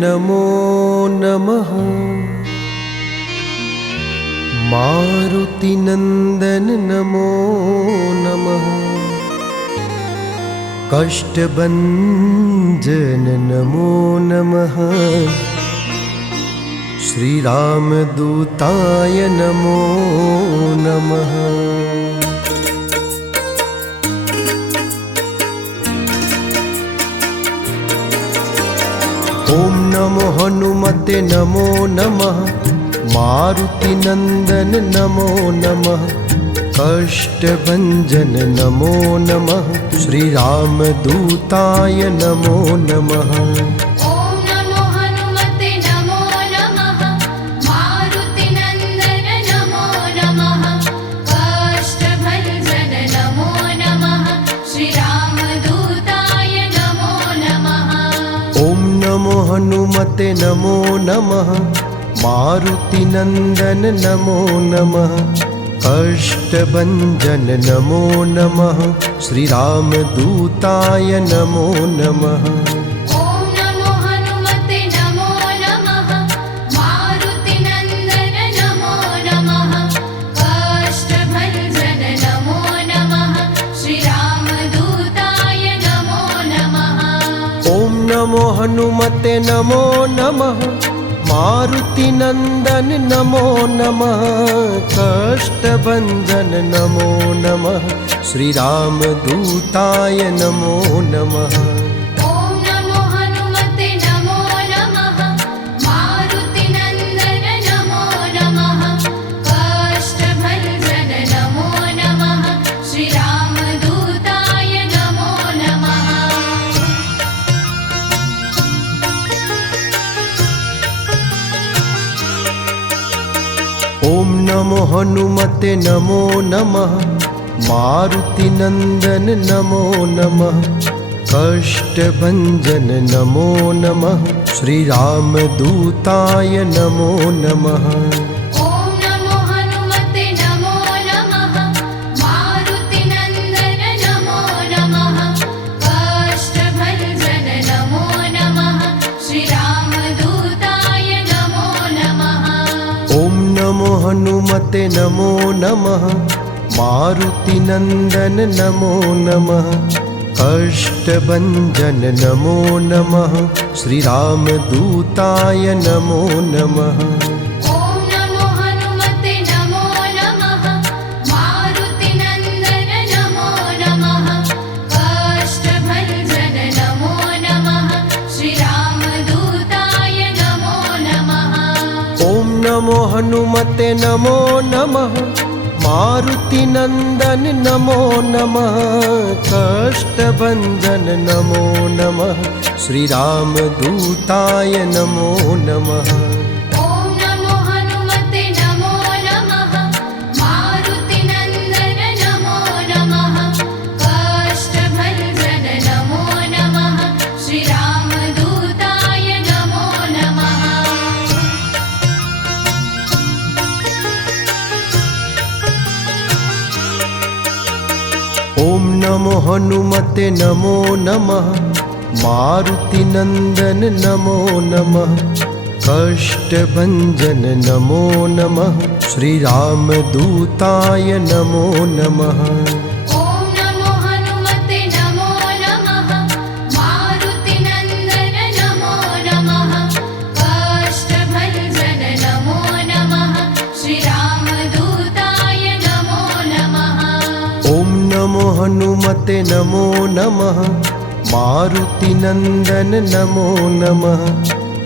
नमो नमः। मारुतिनन्दन नमो नमः। कष्टभञ्जन नमो नमः। श्रीरामदूताय नमो नमः। ॐ नमो हनुमते नमो नमः। मारुतिनन्दन नमो नमः। कष्टभञ्जन नमो नमः। श्रीरामदूताय नमो नमः। हनुमते नमो नमः। मारुतिनन्दन नमो नमः। कष्टभञ्जन नमो नमः। श्रीरामदूताय नमो नमः। नमो हनुमते नमो नमः। मारुतिनन्दन नमो नमः। कष्टभञ्जन नमो नमः। श्रीरामदूताय नमो नमः। ॐ नमो हनुमते नमो नमः। मारुतिनन्दन नमो नमः। कष्टभञ्जन नमो नमः। श्रीरामदूताय नमो नमः। नमो हनुमते नमो नमः। मारुतिनन्दन नमो नमः। कष्टभञ्जन नमो नमः। श्रीरामदूताय नमो नमः। नमो हनुमते नमो नमः। मारुतिनन्दन नमो नमः। कष्टभञ्जन नमो नमः। श्रीरामदूताय नमो नमः। नमो हनुमते नमो नमः। मारुतिनन्दन नमो नमः। कष्टभञ्जन नमो नमः। श्रीरामदूताय नमो नमः। नमो हनुमते नमो नमः। मारुतिनन्दन नमो नमः।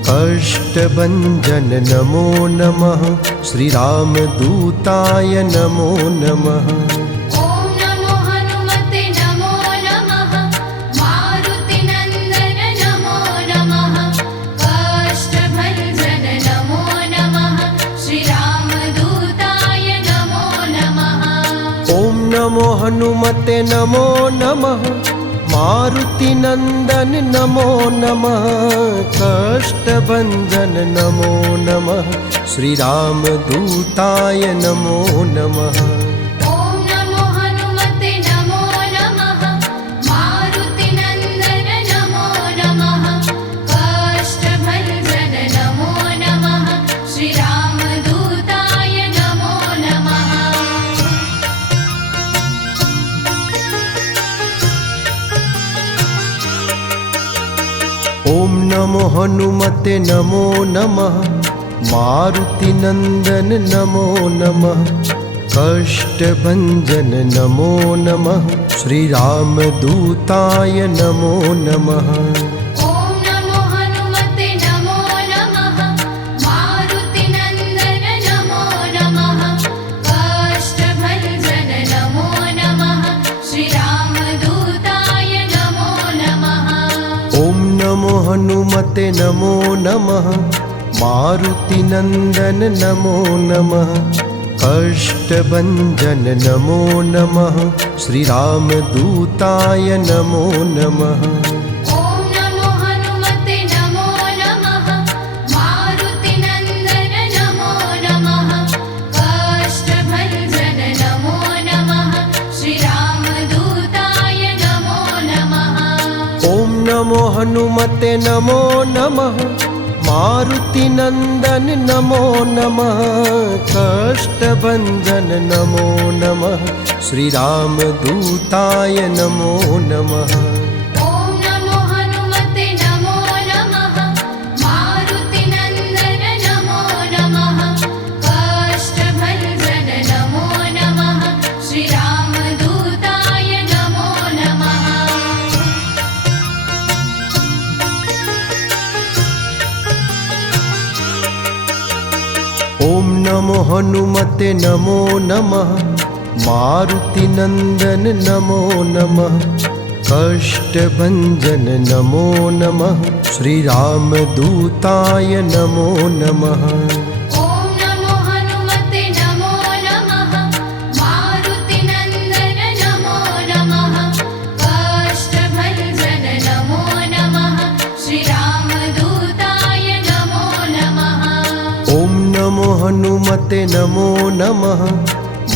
कष्टभञ्जन नमो नमः। श्रीरामदूताय नमो नमः। नमो हनुमते नमो नमः। मारुतिनन्दन नमो नमः। कष्टभञ्जन नमो नमः। श्रीरामदूताय नमो नमः। हनुमते नमो नमः मारुतिनंदन नमो नमः कष्टभंजन नमो नमः श्रीरामदूताय नमो नमः। ॐ नमो हनुमते नमो नमः मारुतिनंदन नमो नमः कष्टभंजन नमो नमः श्रीरामदूताय नमो नमः। ॐ नमो हनुमते नमो नमः मारुतिनंदन नमो नमः कष्टभंजन नमो नमः श्रीरामदूताय नमो नमः। ॐ नमो हनुमते नमो नमः मारुतिनंदन नमो नमः कष्टभंजन नमो नमः श्रीरामदूताय नमो नमः। ॐ नमो हनुमते नमो नमः मारुतिनंदन नमो नमः कष्टभंजन नमो नमः श्रीरामदूताय नमो नमः। ॐ नमो हनुमते नमो नमः मारुतिनंदन नमो नमः कष्टभंजन नमो नमः श्रीरामदूताय नमो नमः। ॐ नमो हनुमते नमो नमः मारुतिनंदन नमो नमः कष्टभंजन नमो नमः श्रीरामदूताय नमो नमः। ॐ नमो हनुमते नमो नमः मारुतिनंदन नमो नमः कष्टभंजन नमो नमः श्रीरामदूताय नमो नमः। ॐ नमो हनुमते नमो नमः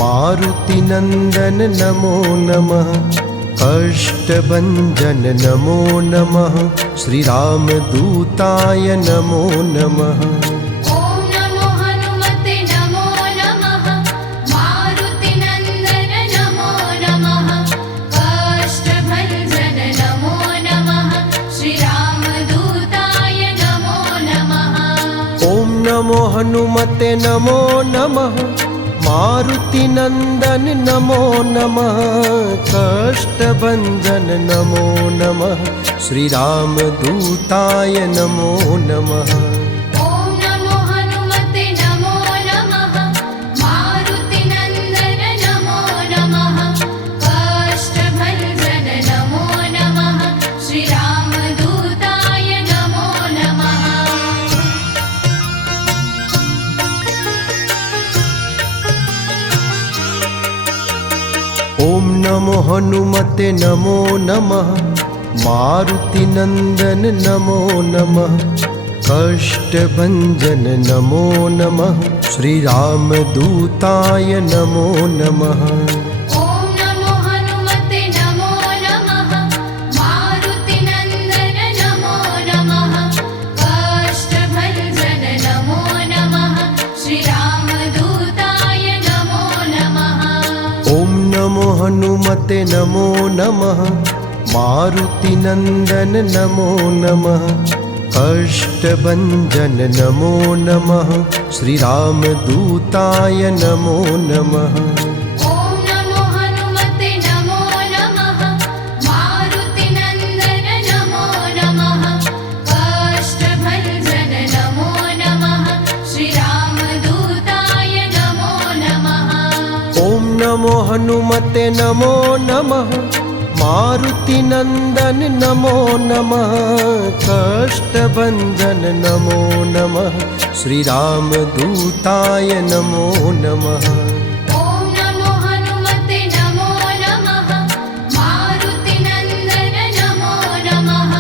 मारुतिनंदन नमो नमः कष्टभंजन नमो नमः श्रीरामदूताय नमो नमः। ॐ नमो हनुमते नमो नमः मारुतिनंदन नमो नमः कष्टभंजन नमो नमः श्रीरामदूताय नमो नमः। ॐ नमो हनुमते नमो नमः मारुतिनंदन नमो नमः कष्टभंजन नमो नमः श्रीरामदूताय नमो नमः। ॐ नमो हनुमते नमो नमः मारुतिनंदन नमो नमः कष्टभंजन नमो नमः श्रीरामदूताय नमो नमः। ॐ नमो हनुमते नमो नमः मारुतिनंदन नमो नमः कष्टभंजन नमो नमः श्रीरामदूताय नमो नमः। ॐ नमो हनुमते नमो नमः मारुतिनंदन नमो नमः कष्टभंजन नमो नमः श्रीरामदूताय नमो नमः। ॐ नमो हनुमते नमो नमः मारुतिनंदन नमो नमः कष्टभंजन नमो नमः श्रीरामदूताय नमो नमः। ॐ नमो हनुमते नमो नमः मारुतिनंदन नमो नमः कष्टभंजन नमो नमः श्रीरामदूताय नमो नमः। ॐ नमो हनुमते नमो नमः मारुतिनंदन नमो नमः कष्टभंजन नमो नमः श्रीरामदूताय नमो नमः। ॐ नमो हनुमते नमो नमः मारुतिनंदन नमो नमः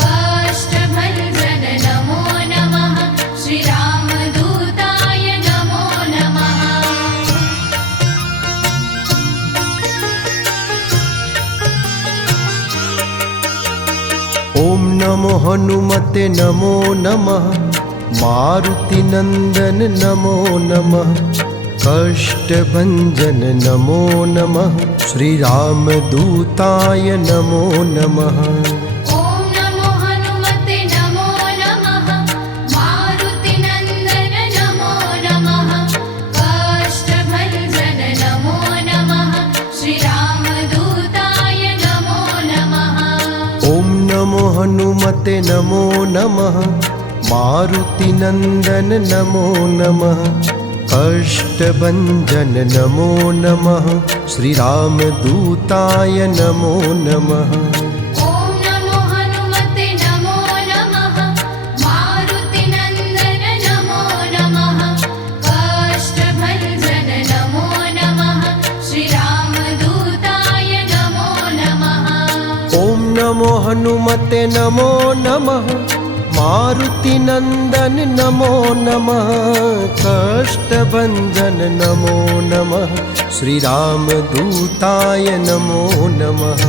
कष्टभंजन नमो नमः श्रीरामदूताय नमो नमः। ॐ नमो हनुमते नमो नमः मारुतिनंदन नमो नमः कष्टभंजन नमो नमः श्रीरामदूताय नमो नमः। ॐ नमो हनुमते नमो नमः हनुमते नमो नमः मारुतिनन्दन नमो नमः कष्टभञ्जन नमो नमः श्रीरामदूताय नमो नमः ॐ नमो हनुमते नमो नमः मारुतिनन्दन नमो नमः कष्टभञ्जन नमो नमः श्रीरामदूताय नमो नमः ॐ नमो हनुमते नमो नमः मारुतिनन्दन नमो नमः कष्टभञ्जन नमो नमः श्रीरामदूताय नमो नमः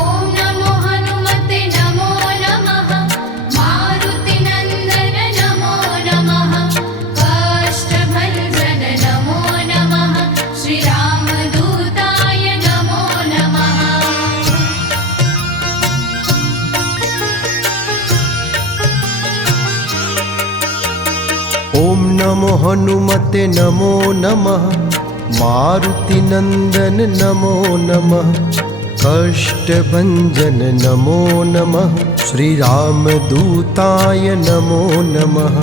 ॐ नमो हनुमते नमो नमः मारुतिनन्दन नमो नमः कष्टभञ्जन नमो नमः श्रीरामदूताय नमो नमः ॐ नमो हनुमते नमो नमः मारुतिनन्दन नमो नमः कष्टभञ्जन नमो नमः श्रीरामदूताय नमो नमः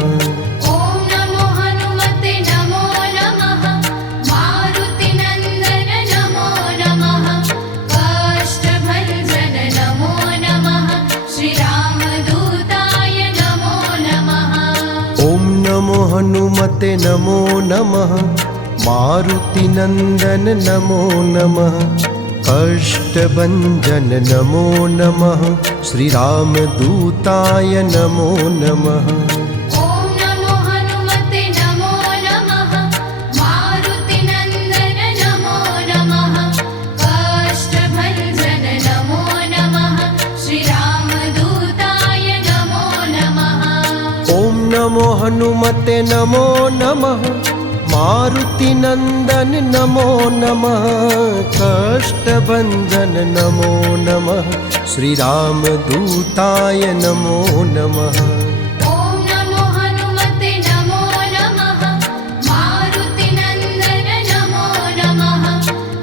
ॐ नमो हनुमते नमो नमः मारुतिनन्दन नमो नमः कष्टभञ्जन नमो नमः श्रीरामदूताय नमो नमः ॐ नमो हनुमते नमो नमः मारुतिनन्दन नमो नमः कष्टभञ्जन नमो नमः श्रीरामदूताय नमो नमः ॐ नमो हनुमते नमो नमः मारुतिनन्दन नमो नमः कष्टभञ्जन नमो नमः श्रीरामदूताय नमो नमः ॐ नमो हनुमते नमो नमः मारुतिनन्दन नमो नमः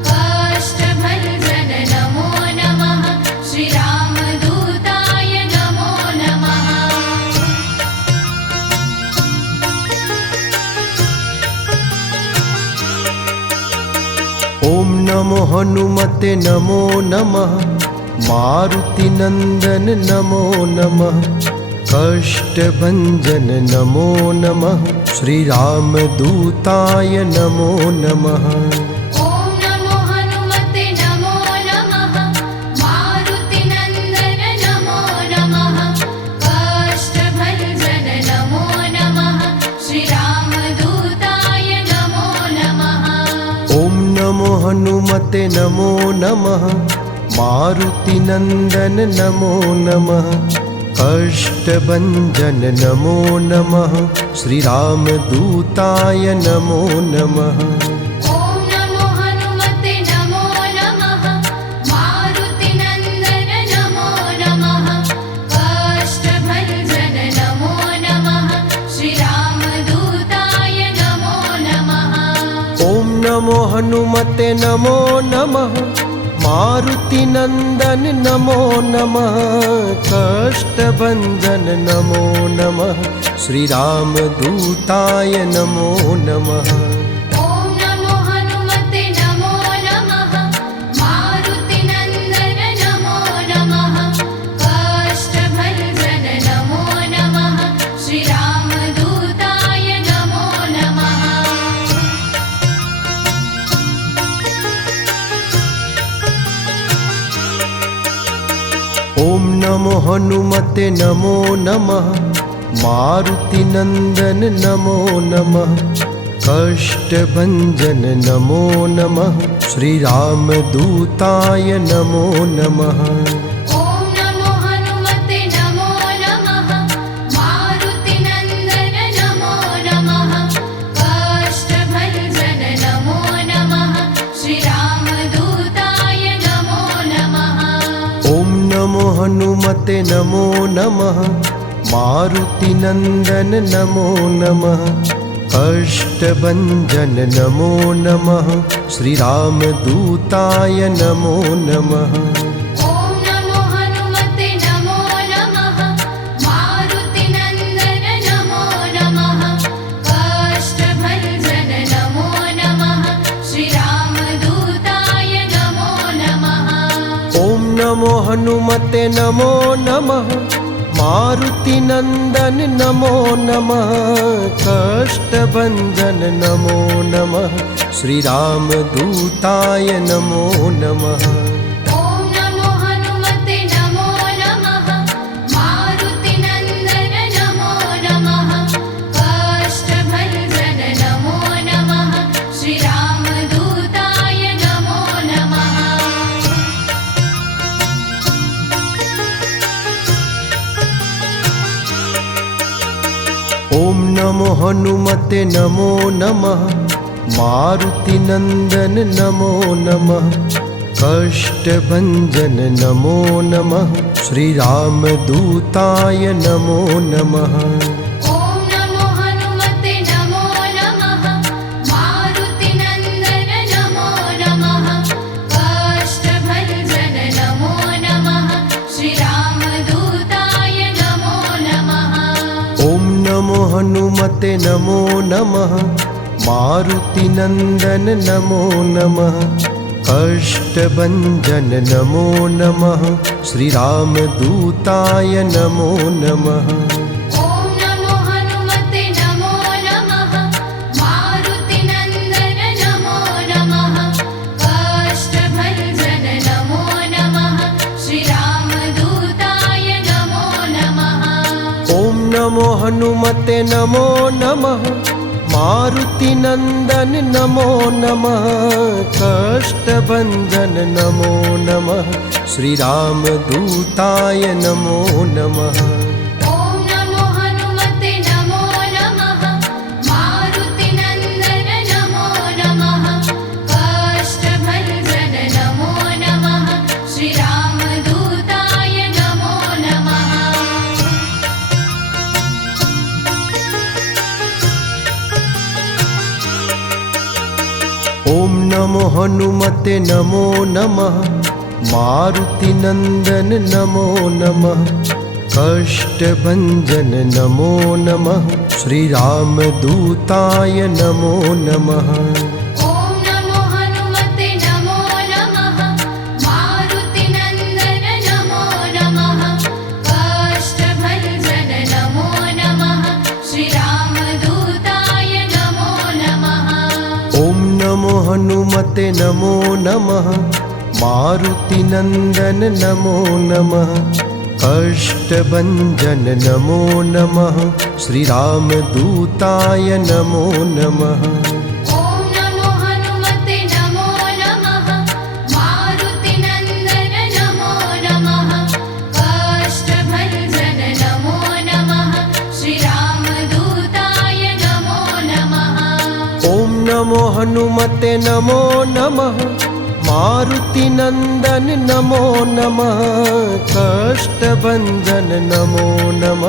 कष्टभञ्जन नमो नमः श्रीरामदूताय नमो नमः ॐ नमो हनुमते नमो नमः मारुतिनन्दन नमो नमः कष्टभञ्जन नमो नमः श्रीरामदूताय नमो नमः ॐ नमो हनुमते नमो नमः मारुतिनन्दन नमो नमः कष्टभञ्जन नमो नमः श्रीरामदूताय नमो नमः ॐ नमो हनुमते नमो नमः मारुतिनन्दन नमो नमः कष्टभञ्जन नमो नमः श्रीरामदूताय नमो नमः ॐ नमो हनुमते नमो नमः मारुतिनन्दन नमो नमः कष्टभञ्जन नमो नमः श्रीरामदूताय नमो नमः ॐ नमो हनुमते नमो नमः मारुतिनन्दन नमो नमः कष्टभञ्जन नमो नमः श्रीरामदूताय नमो नमः ॐ नमो हनुमते नमो नमः मारुतिनन्दन नमो नमः कष्टभञ्जन नमो नमः श्रीरामदूताय नमो नमः ॐ नमो हनुमते नमो नमः मारुतिनन्दन नमो नमः कष्टभञ्जन नमो नमः श्रीरामदूताय नमो नमः ॐ नमो हनुमते नमो नमः मारुतिनन्दन नमो नमः कष्टभञ्जन नमो नमः श्रीरामदूताय नमो नमः ॐ नमो हनुमते नमो नमः मारुतिनन्दन नमो नमः कष्टभञ्जन नमो नमः श्रीरामदूताय नमो नमः ॐ नमो हनुमते नमो नमः मारुतिनन्दन नमो नमः कष्टभञ्जन नमो नमः श्रीरामदूताय नमो नमः ॐ नमो हनुमते नमो नमः नमो हनुमते नमो नमः मारुतिनन्दन नमो नमः कष्टभञ्जन नमो नमः श्रीरामदूताय नमो नमः ॐ नमो हनुमते नमो नमः मारुतिनन्दन नमो नमः कष्टभञ्जन नमो नमः श्रीरामदूताय नमो नमः ॐ नमो हनुमते नमो नमः मारुतिनन्दन नमो नमः कष्टभञ्जन नमो नमः श्रीरामदूताय नमो नमः ॐ नमो हनुमते नमो नमः मारुतिनन्दन नमो नमः कष्टभञ्जन नमो नमः श्रीरामदूताय नमो नमः ॐ नमो हनुमते नमो नमः मारुतिनन्दन नमो नमः कष्टभञ्जन नमो नमः श्रीरामदूताय नमो नमः ॐ नमो हनुमते नमो नमः मारुतिनन्दन नमो नमः कष्टभञ्जन नमो नमः श्रीरामदूताय नमो नमः ॐ नमो हनुमते नमो नमः मारुतिनन्दन नमो नमः कष्टभञ्जन नमो नमः श्रीरामदूताय नमो नमः ॐ नमो हनुमते नमो नमः मारुतिनन्दन नमो नमः कष्टभञ्जन नमो नमः श्रीरामदूताय नमो नमः ॐ नमो हनुमते नमो नमः मारुतिनन्दन नमो नमः कष्टभञ्जन नमो नमः श्रीरामदूताय नमो नमः ॐ नमो हनुमते नमो नमः मारुतिनन्दन नमो नमः कष्टभञ्जन नमो नमः श्रीरामदूताय नमो नमः ॐ नमो हनुमते नमो नमः मारुतिनन्दन नमो नमः कष्टभञ्जन नमो नमः श्रीरामदूताय नमो नमः ॐ नमो हनुमते नमो नमः मारुतिनन्दन नमो नमः कष्टभञ्जन नमो नमः श्रीरामदूताय नमो नमः ॐ नमो हनुमते नमो नमः मारुतिनन्दन नमो नमः कष्टभञ्जन नमो नमः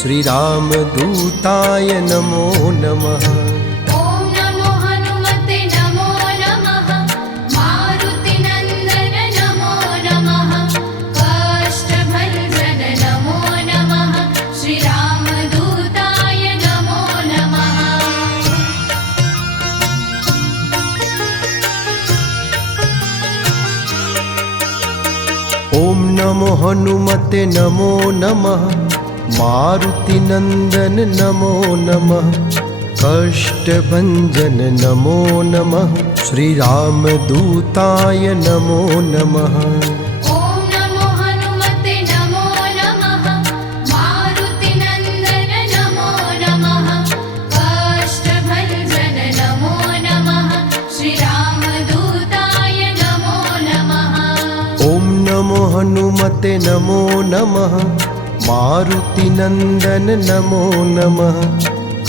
श्रीरामदूताय नमो नमः ॐ नमो हनुमते नमो नमः मारुतिनन्दन नमो नमः कष्टभञ्जन नमो नमः श्रीरामदूताय नमो नमः ॐ नमो हनुमते नमो नमः मारुतिनन्दन नमो नमः कष्टभञ्जन नमो नमः श्रीरामदूताय नमो नमः ॐ नमो हनुमते नमो नमः मारुतिनन्दन नमो नमः कष्टभञ्जन नमो नमः श्रीरामदूताय नमो नमः ॐ नमो हनुमते नमो नमः मारुतिनन्दन नमो नमः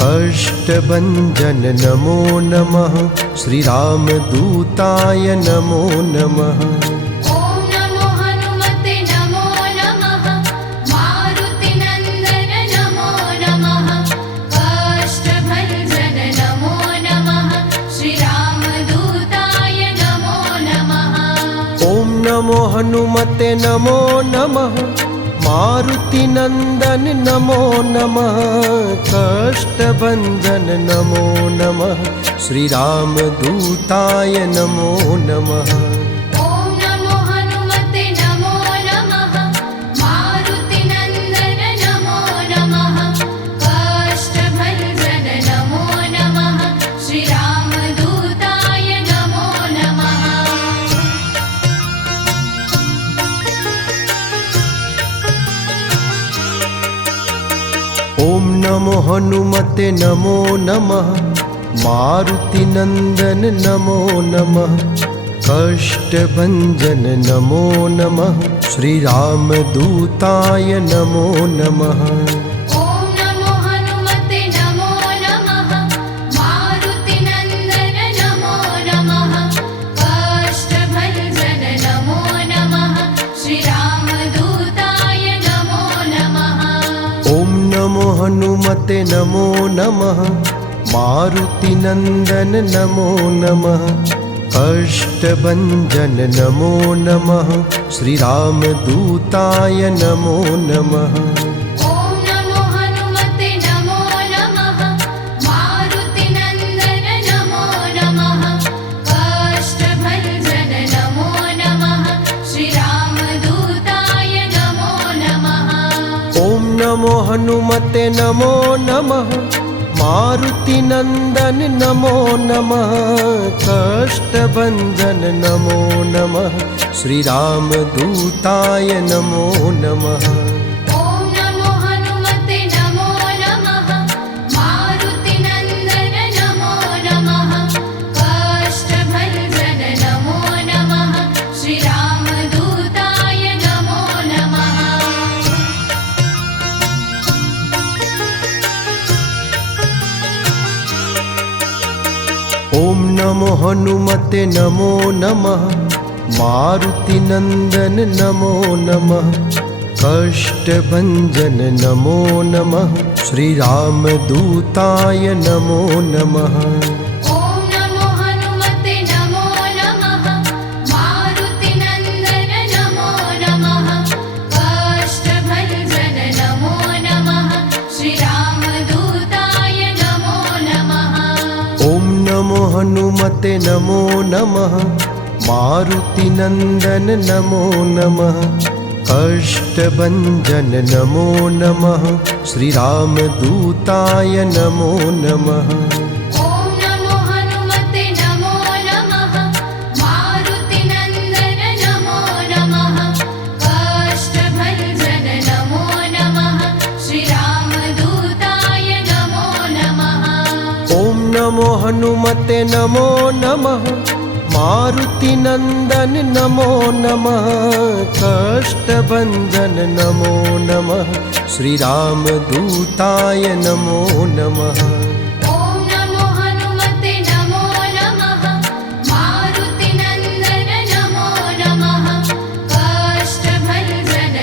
कष्टभञ्जन नमो नमः श्रीरामदूताय नमो नमः ॐ नमो हनुमते नमो नमः मारुतिनन्दन नमो नमः कष्टभञ्जन नमो नमः श्रीरामदूताय नमो नमः ॐ नमो हनुमते नमो नमः मारुतिनन्दन नमो नमः कष्टभञ्जन नमो नमः श्रीरामदूताय नमो नमः ॐ नमो हनुमते नमो हनुमते नमो नमः मारुतिनन्दन नमो नमः कष्टभञ्जन नमो नमः श्रीरामदूताय नमो नमः। ॐ नमो हनुमते नमो नमः मारुतिनन्दन नमो नमः कष्टभञ्जन नमो नमः श्रीरामदूताय नमो नमः। ॐ नमो हनुमते नमो नमः मारुतिनन्दन नमो नमः कष्टभञ्जन नमो नमः श्रीरामदूताय नमो नमः। ॐ नमो हनुमते नमो नमः मारुतिनन्दन नमो नमः कष्टभञ्जन नमो नमः श्रीरामदूताय नमो नमः। ॐ नमो हनुमते नमो नमः मारुतिनन्दन नमो नमः कष्टभञ्जन नमो नमः श्रीरामदूताय नमो नमः। ॐ नमो हनुमते नमो नमः मारुतिनन्दन नमो नमः कष्टभञ्जन नमो नमः श्रीरामदूताय नमो नमः। ॐ नमो हनुमते नमो नमः मारुतिनन्दन नमो नमः कष्टभञ्जन नमो नमः श्रीरामदूताय नमो नमः। ॐ नमो हनुमते नमो नमः मारुतिनन्दन नमो नमः कष्टभञ्जन नमो नमः श्रीरामदूताय नमो नमः। ॐ नमो हनुमते नमो नमः मारुतिनन्दन नमो नमः कष्टभञ्जन नमो नमः श्रीरामदूताय नमो नमः। ॐ नमो हनुमते नमो नमः मारुतिनन्दन नमो नमः कष्टभञ्जन नमो नमः श्रीरामदूताय नमो नमः। ॐ नमो हनुमते नमो नमः मारुतिनन्दन नमो नमः कष्टभञ्जन नमो नमः श्रीरामदूताय नमो नमः। ॐ नमो हनुमते नमो नमः मारुतिनन्दन नमो नमः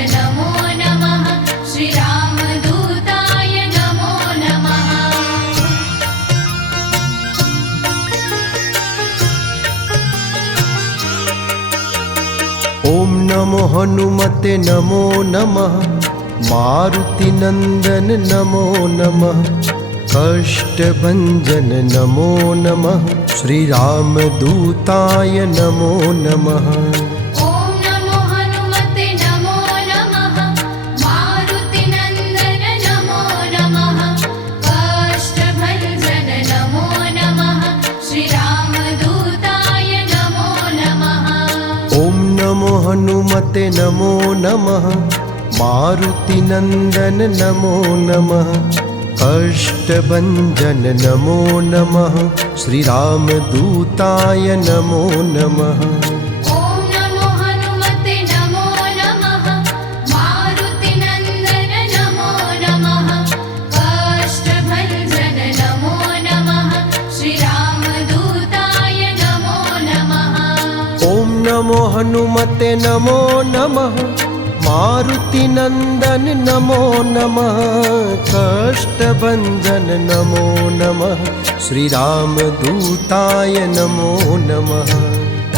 कष्टभञ्जन नमो नमः श्रीरामदूताय नमो नमः। ॐ नमो हनुमते नमो नमः मारुतिनन्दन नमो नमः कष्टभञ्जन नमो नमः श्रीरामदूताय नमो नमः। ॐ नमो हनुमते नमो नमः मारुतिनन्दन नमो नमः कष्टभञ्जन नमो नमः श्रीरामदूताय नमो नमः। ॐ नमो हनुमते नमो नमः मारुतिनन्दन नमो नमः कष्टभञ्जन नमो नमः श्रीरामदूताय नमो नमः। ॐ नमो हनुमते नमो नमः मारुतिनन्दन नमो नमः कष्टभञ्जन नमो नमः श्रीरामदूताय नमो नमः। ॐ नमो हनुमते नमो नमः मारुतिनन्दन नमो नमः कष्टभञ्जन नमो नमः श्रीरामदूताय नमो नमः।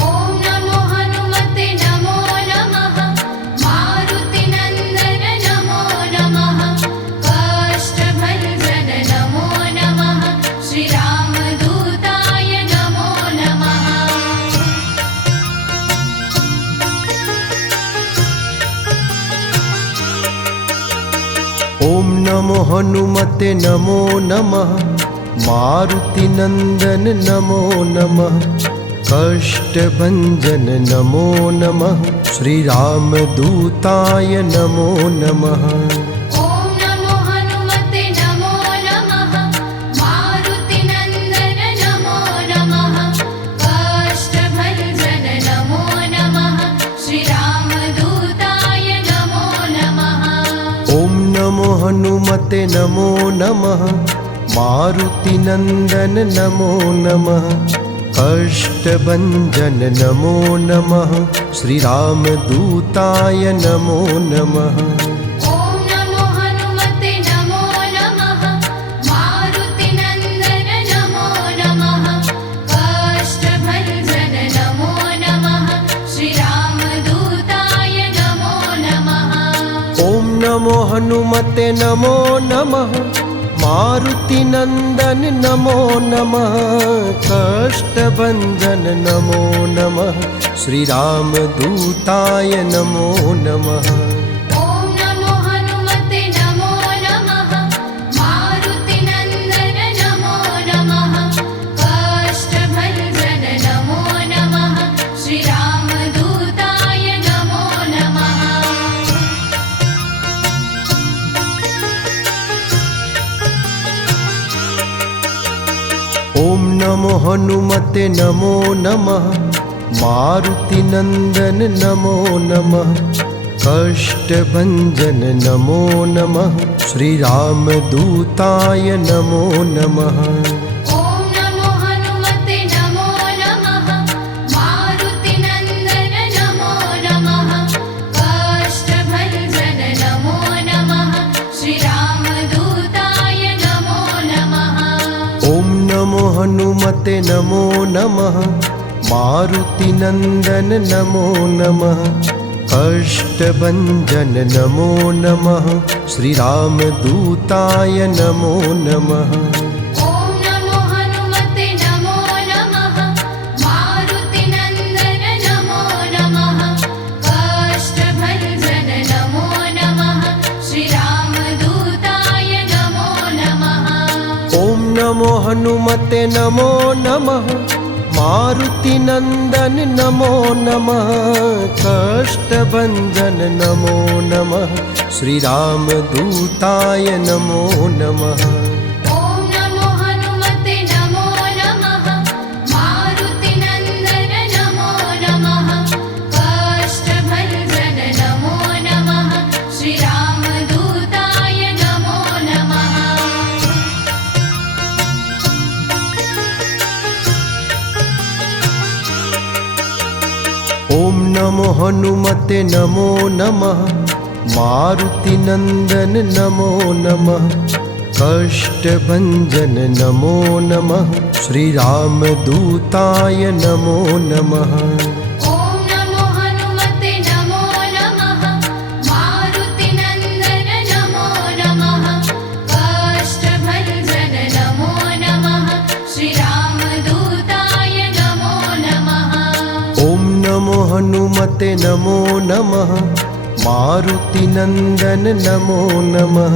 ॐ नमो हनुमते नमो नमः मारुतिनन्दन नमो नमः कष्टभञ्जन नमो नमः श्रीरामदूताय नमो नमः। ॐ नमो हनुमते नमो नमः मारुतिनन्दन नमो नमः कष्टभञ्जन नमो नमः श्रीरामदूताय नमो नमः। ॐ नमो हनुमते नमो हनुमते नमो नमः मारुतिनन्दन नमो नमः कष्टभञ्जन नमो नमः श्रीरामदूताय नमो नमः ॐ नमो हनुमते नमो नमः मारुतिनन्दन नमो नमः कष्टभञ्जन नमो नमः श्रीरामदूताय नमो नमः ॐ नमो हनुमते नमो नमः मारुतिनन्दन नमो नमः कष्टभञ्जन नमो नमः श्रीरामदूताय नमो नमः ॐ नमो हनुमते नमो नमः मारुतिनन्दन नमो नमः कष्टभञ्जन नमो नमः श्रीरामदूताय नमो नमः ॐ नमो हनुमते नमो नमः मारुतिनन्दन नमो नमः कष्टभञ्जन नमो नमः श्रीरामदूताय नमो नमः ॐ नमो हनुमते नमो नमः मारुतिनन्दन नमो नमः कष्टभञ्जन नमो नमः श्रीरामदूताय नमो नमः ॐ नमो हनुमते नमो नमः मारुतिनन्दन नमो नमः कष्टभञ्जन नमो नमः श्रीरामदूताय नमो नमः ॐ नमो हनुमते नमो नमः मारुतिनन्दन नमो नमः कष्टभञ्जन नमो नमः श्रीरामदूताय नमो नमः ॐ नमो हनुमते नमो नमः मारुतिनन्दन नमो नमः कष्टभञ्जन नमो नमः श्रीरामदूताय नमो नमः ॐ नमो हनुमते नमो नमः मारुतिनन्दन नमो नमः कष्टभञ्जन नमो नमः श्रीरामदूताय नमो नमः ॐ नमो हनुमते नमो नमः मारुतिनन्दन नमो नमः कष्टभञ्जन नमो नमः श्रीरामदूताय नमो नमः ॐ नमो हनुमते नमो नमः मारुतिनन्दन नमो नमः कष्टभञ्जन नमो नमः श्रीरामदूताय नमो नमः ॐ नमो हनुमते नमो नमः मारुतिनन्दन नमो नमः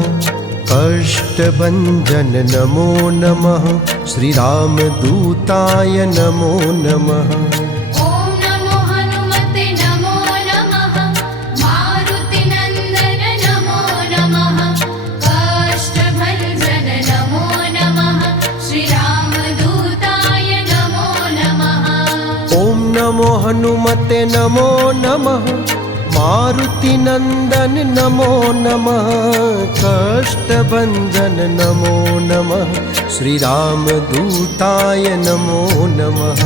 कष्टभञ्जन नमो नमः श्रीरामदूताय नमो नमः ॐ नमो हनुमते नमो नमः मारुतिनन्दन नमो नमः कष्टभञ्जन नमो नमः श्रीरामदूताय नमो नमः ॐ नमो हनुमते नमो नमः मारुतिनन्दन नमो नमः कष्टभञ्जन नमो नमः श्रीरामदूताय नमो नमः